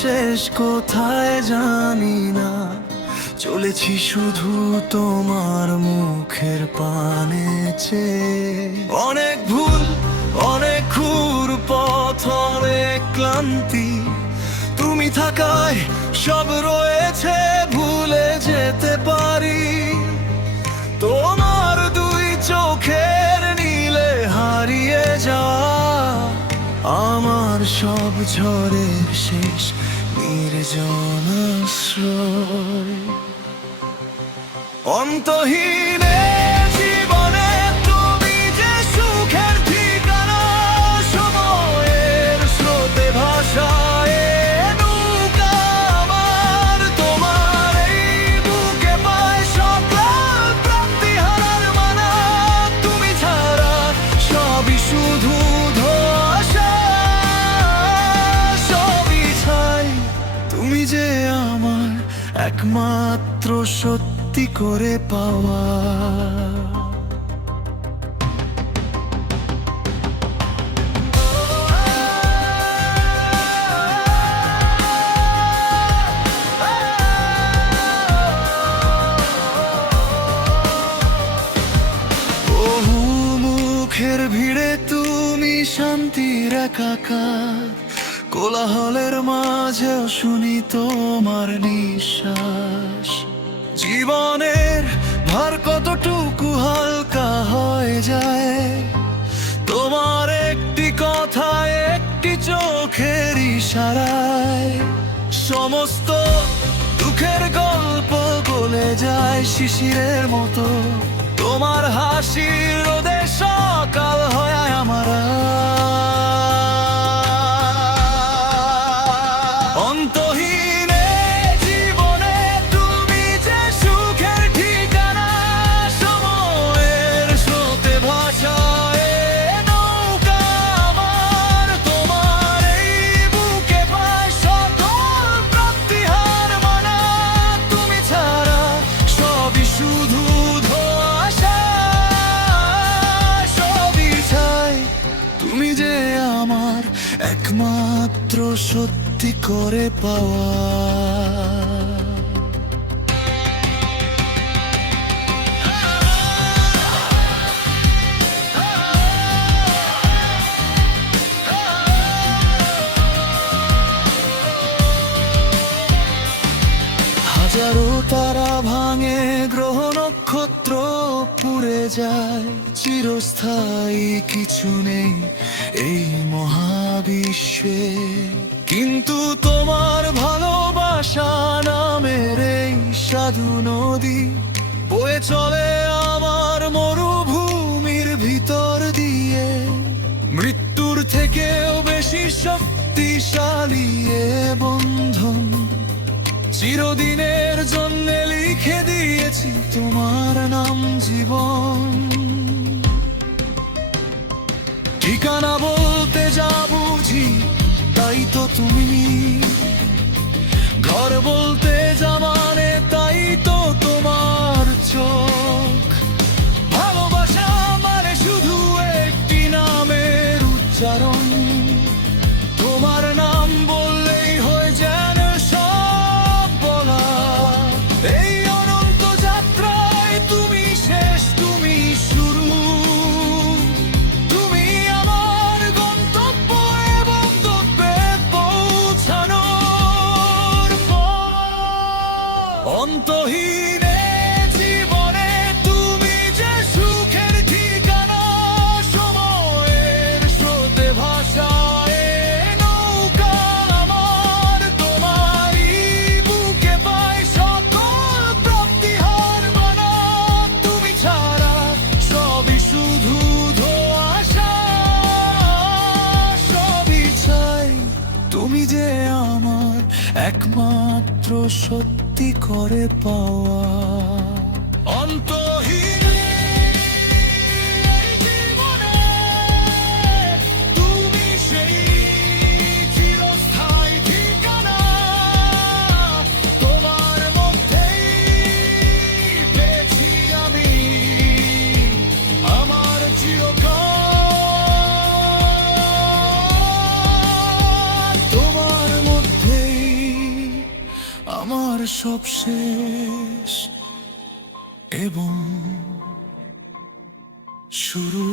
শেষ কোথায় জানি না, চলেছি শুধু তোমার মুখের পানে চেয়ে। অনেক ভুল, অনেক ঘুর পথ, অনেক ক্লান্তি, তুমি থাকায় সব রয়েছে, ভুলে যেতে পারি। তোমার দুই চোখের নীলে হারিয়ে যাওয়া আমার সব ঝড়ের শেষ নির্জন আশ্রয়। অন্তহীন জীবনে তুমি যে সুখের ঠিকানা, সময়ের স্রোতে ভাষায় নৌকা আমার, তোমার এই বুকে পায় সকল প্রান্তি হারার মানা। তুমি ছাড়া সবই শুধু ধোঁয়াশা, সবই ছাই। তুমি যে আমার একমাত্র সত্যি করে পাওয়া। বহু মুখের ভিড়ে তুমি শান্তির একাকার, কোলাহলের মাঝেও শুনি তোমার নিঃশ্বাস। জীবনের ভার কতটুকু হালকা হয়ে যায় তোমার একটি কথায়, একটি চোখের ইশারায়। সমস্ত দুঃখের গল্প গলে যায় শিশিরের মতো, তোমার হাসির রোদে সকাল হয় আমার। অন্তহীন জীবনে তুমি যে সুখের ঠিকানা, সময়ের স্রোতে ভাষায় নৌকা আমার, তোমার এই বুকে পায় সকল প্রান্তি হার মানা। তুমি ছাড়া সবই শুধু ধোঁয়াশা, সবই ছাই। তুমি যে আমার একমাত্র সত্যি করে পাওয়া। হাজারো তারা ভাঙে, গ্রহ নক্ষত্র পুড়ে যায়, চিরস্থায়ী কিছু নেই এই মহাবিশ্বে। কিন্তু তোমার ভালোবাসা নামের এই সাধু নদী বয়ে চলে আমার মরুভূমির ভিতর দিয়ে। মৃত্যুর থেকেও বেশি শক্তিশালী এ বন্ধন, চিরদিনের জন্য লিখে দিয়েছি তোমার নাম জীবন। ঠিকানা বলতে যা বুঝি তাই তো তুমি, ঘর বলতে যা মানে তাই তো তোমার চোখ। ভালোবাসা মানে শুধু একটি নামের উচ্চারণ, তোমার নাম বললেই হয়ে যেন সব বলা। এই অনন্ত যাত্রায় তুমি শেষ, তুমি শুরু, তুমি আমার গন্তব্য এবং গন্তব্যে পৌঁছানোর পথ। অন্তহীন জীবনে তুমি যে সুখের ঠিকানা, সময়ের স্রোতে ভাষায় নৌকা আমার, তোমারই বুকে পায় সকল প্রাপ্তি হার মানা। তুমি ছাড়া সবই শুধু ধোঁয়াশা, সবই ছাই। তুমি যে আমার একমাত্র সত্যি করে পাওয়া। অন্তহীন জীবনে তুমি সেই চিরস্থায়ী ঠিকানা, তোমার মধ্যেই পেয়েছি আমি আমার চিরকাল। তোমার মধ্যেই সব শেষ এবং শুরু